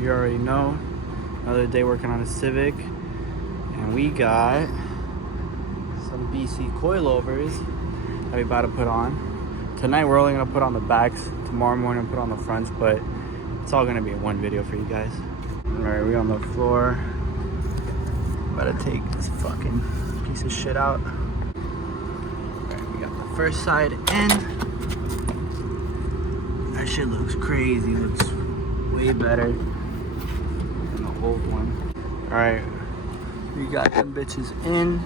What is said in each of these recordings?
You already know. Another day working on a Civic. And we got some BC coilovers that we about to put on. Tonight we're only gonna put on the backs. Tomorrow morning put on the fronts, but it's all gonna be in one video for you guys. Alright, we on the floor. About to take this fucking piece of shit out. Alright, we got the first side in. That shit looks crazy. Looks way better than the old one. Alright, we got them bitches in.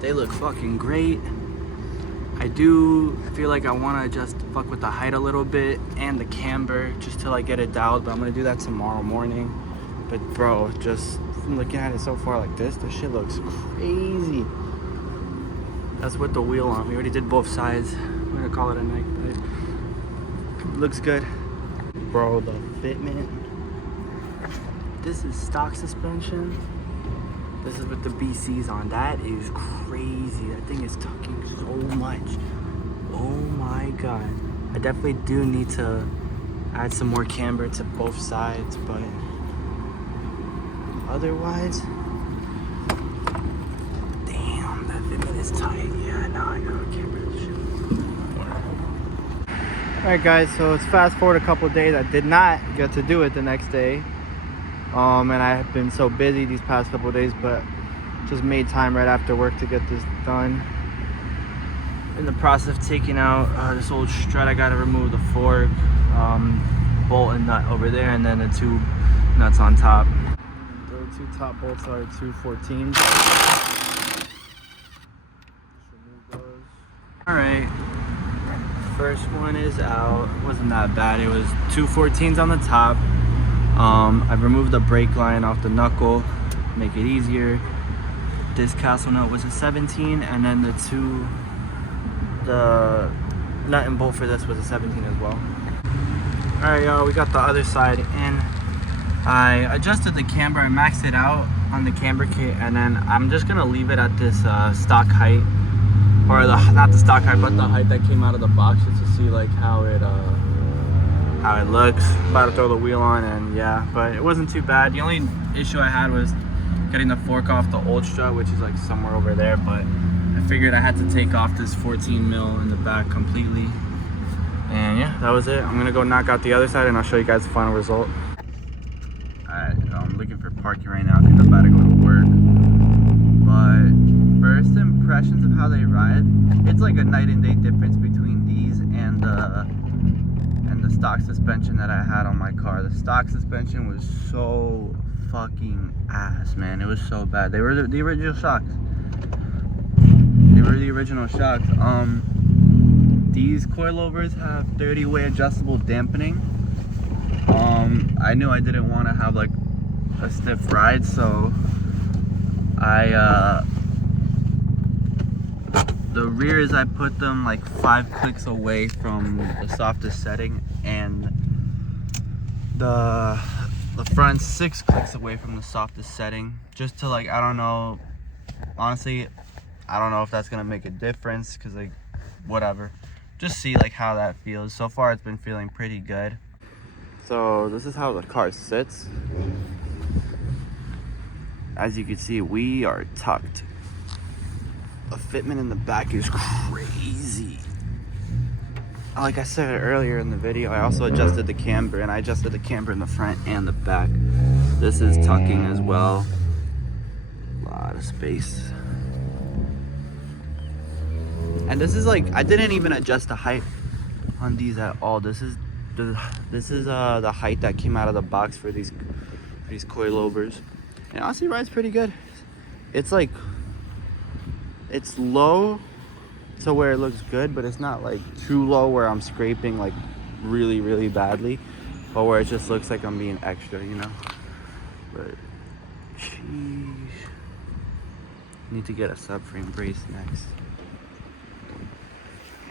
They look fucking great. I do feel like I want to just fuck with the height a little bit and the camber just till I get it dialed, but I'm gonna do that tomorrow morning. But bro, just from looking at it so far like this shit looks crazy. That's with the wheel on. We already did both sides. I'm gonna call it a night, but it looks good. Bro, the fitment. This is stock suspension. This is with the BCs on. That is crazy. That thing is tucking so much. Oh my god. I definitely do need to add some more camber to both sides, but otherwise, damn, that fitment is tight. Yeah, now I gotta camber this shit. Alright guys, so let's fast forward a couple of days. I did not get to do it the next day. And I have been so busy these past couple of days, but just made time right after work to get this done. In the process of taking out this old strut, I gotta remove the fork, bolt and nut over there, and then the two nuts on top. The two top bolts are 214s. Alright, first one is out. Wasn't that bad. It was 214s on the top. I've removed the brake line off the knuckle, make it easier. This castle nut was a 17, and then the nut and bolt for this was a 17 as well. Alright y'all, we got the other side in. I adjusted the camber, I maxed it out on the camber kit, and then I'm just gonna leave it at this stock height, or not the stock height, but the height that came out of the box, just to see like how it looks. About to throw the wheel on, and yeah, but it wasn't too bad. The only issue I had was getting the fork off the old strut, which is like somewhere over there, but I figured I had to take off this 14 mil in the back completely. And yeah, that was it. I'm gonna go knock out the other side and I'll show you guys the final result. Alright, I'm looking for parking right now because I'm about to go to work. But first impressions of how they ride, it's like a night and day difference between these and the stock suspension that I had on my car. The stock suspension was so fucking ass, man. It was so bad. They were the original shocks. They were the original shocks. These coilovers have 30-way adjustable dampening. I knew I didn't want to have like a stiff ride, so the rears, I put them like 5 clicks away from the softest setting, and the front 6 clicks away from the softest setting, just to like, I don't know, honestly, I don't know if that's gonna make a difference, because like, whatever, just see like how that feels. So far it's been feeling pretty good. So this is how the car sits. As you can see, we are tucked. The fitment in the back is crazy. Like I said earlier in the video, I also adjusted the camber, and I adjusted the camber in the front and the back. This is tucking as well. A lot of space. And this is like, I didn't even adjust the height on these at all. This is the height that came out of the box for these coilovers. And honestly, rides pretty good. It's like, it's low to where it looks good, but it's not like too low where I'm scraping like really, really badly, or where it just looks like I'm being extra, you know. But sheesh, need to get a subframe brace next.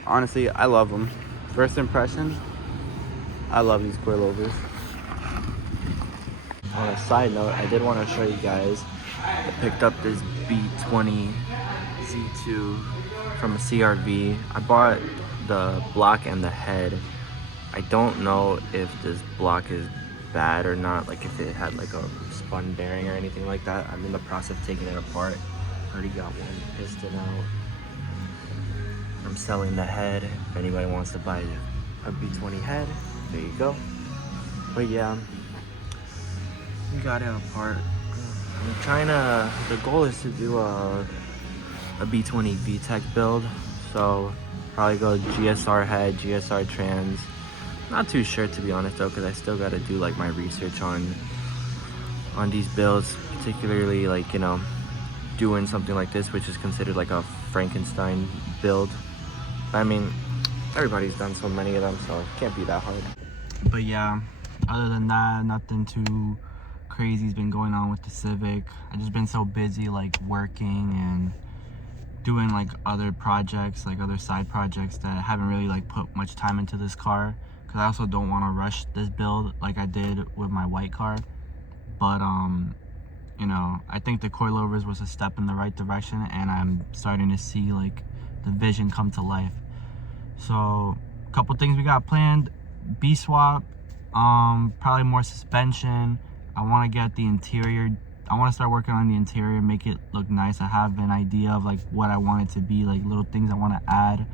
Honestly, I love them. First impression, I love these coilovers. On a side note, I did want to show you guys, I picked up this B20 Z2 from a CRV. I bought the block and the head. I don't know if this block is bad or not, like if it had like a spun bearing or anything like that. I'm in the process of taking it apart. Already got one piston out. I'm selling the head. If anybody wants to buy a B20 head, there you go. But yeah, we got it apart. I'm trying to, the goal is to do a B20 VTEC build. So probably go GSR head, GSR trans. Not too sure, to be honest, though, because I still got to do like my research on these builds, particularly like, you know, doing something like this, which is considered like a Frankenstein build. I mean, everybody's done so many of them, so it can't be that hard. But yeah, other than that, nothing too crazy's been going on with the Civic. I've just been so busy like working and doing like other projects, like other side projects, that I haven't really like put much time into this car, because I also don't want to rush this build like I did with my white car. But you know, I think the coilovers was a step in the right direction, and I'm starting to see like the vision come to life. So a couple things we got planned: B swap, probably more suspension. I want to get the interior, I want to start working on the interior, make it look nice. I have an idea of like what I want it to be, like little things I want to add.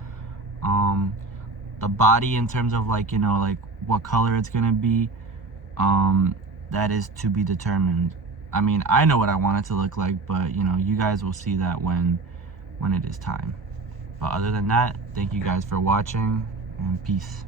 The body, in terms of like, you know, like what color it's gonna be, that is to be determined. I mean, I know what I want it to look like, but you know, you guys will see that when it is time. But other than that, thank you guys for watching, and peace.